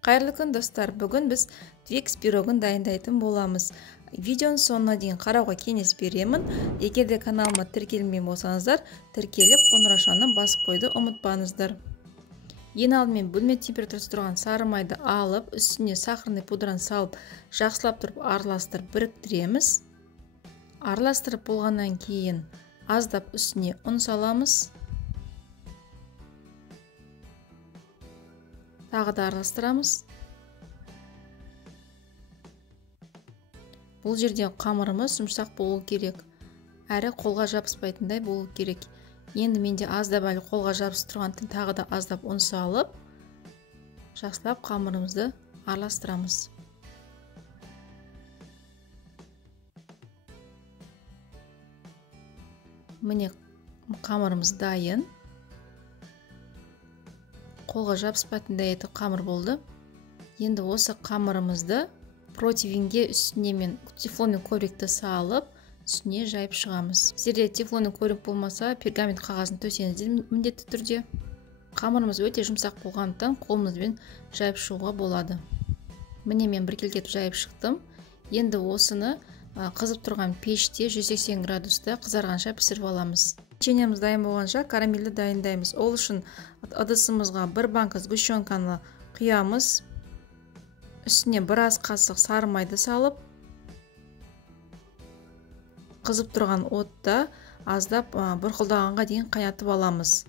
Қайырлы күн достар, бүгін біз Twix пирогын дайындайтын боламыз. Видеоның соңына дейін қарауға кеңес беремін. Егер де каналыма тіркелмеген болсаңыздар, тіркеліп қоңыраушаны басып қойды ұмытпаңыздар. Ең алдымен бөлме температурасында тұрған сары майды алып, үстіне сахарный пудраны салып, жақсылап тұрып араластырып біріктіреміз. Араластырып болғаннан кейін аздап үстіне ұн саламыз. Тағы да араластырамыз. Бұл жерде қамырымыз жұмсақ болу керек, әрі қолға жабыспайтындай болу керек. Енді менде аздап әлі қолға жабысып тұрғандықтан тағы да аздап ұн салып, жақсылап қамырымызды араластырамыз. Міне қамырымыз дайын. Қолға жабыспайтындай етіп қамыр болды. Енді осы қамырымызды противенге үстіне мен тефлонный коврикті салып, үстіне жайып шығамыз. Сіздерде тефлонный коврик болмаса, пергамент қағазын төсеңіздер міндетті түрде. Қамырымыз өте жұмсақ болғандықтан қолымызбен жайып шығуға болады. Міне мен бір келтетіп жайып шықтым. Енді осыны қызып тұрған пеште 180 градуста қызарғанша пісіріп аламыз. Печеньеміз дайын болғанша карамельді дайындаймыз. Ол үшін ыдысымызға бір банка сгущенканы құямыз. Үстіне бір ас қасық сары майды салып, қызып тұрған отта аздап бұрқылдағанға дейін қайнатып аламыз.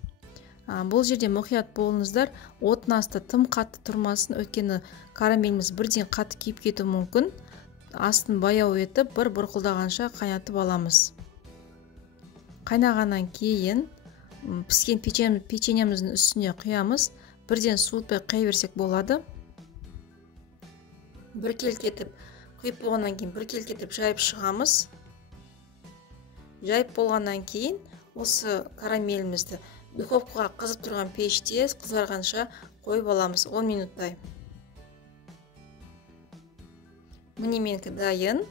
Бұл жерде мұқият болыңыздар, оттың асты тым қатты тұрмасын, өйткені карамеліміз бірден қатты күйіп кетуі мүмкін. Астын баяу етіп, бір бұрқылдағанша қайнатып аламыз. Қайнағаннан кейін піскен печеньеміздің үстіне құямыз. Бірден суытпай қай берсек болады. Бір келкетіп құйып болғаннан кейін бір келкетіп жайып шығамыз. Жайып болғаннан кейін осы карамелімізді духовкаға қызып тұрған пеште қызарғанша қойып аламыз 10 минуттай. Міне менікі дайын.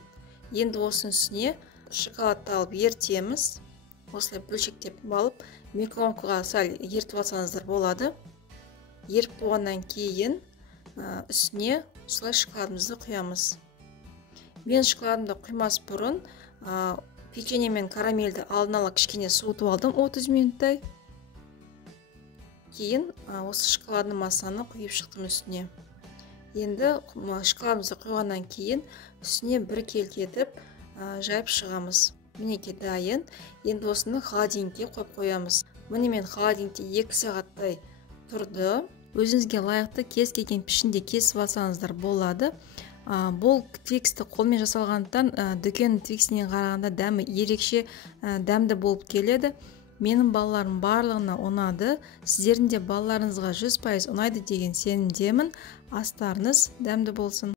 Енді осының үстіне шоколадты алып ертеміз. Осылай бөлшектеп алып, микроволновкаға сәл ертіп алсаңыздар болады. Еріп болғаннан кейін үстіне осылай шоколадымызды құямыз. Мен шоколадымды құймас бұрын печенье мен карамельді алдын ала кішкене суытып алдым 30 минуттай. Кейін осы шоколадный массаны құйып шықтым үстіне. Енді шоколадымызды құйғаннан кейін үстіне бір келкетіп жайып шығамыз. Мінеке дайын. Енді осыны холодильникке қойып қоямыз. Міне мен холодильникте 2 сағаттай тұрды. Өзіңізге лайықты кез келген пішінде кесіп алсаңыздар болады. Бұл Twixті қолмен жасалғандықтан дүкен Twixінен қарағанда дәмі ерекше дәмді болып келеді. Менің балаларым барлығына ұнады. Сіздердің де балаларыңызға 100% ұнайды деген сенімдемін. Астарыңыз дәмді болсын.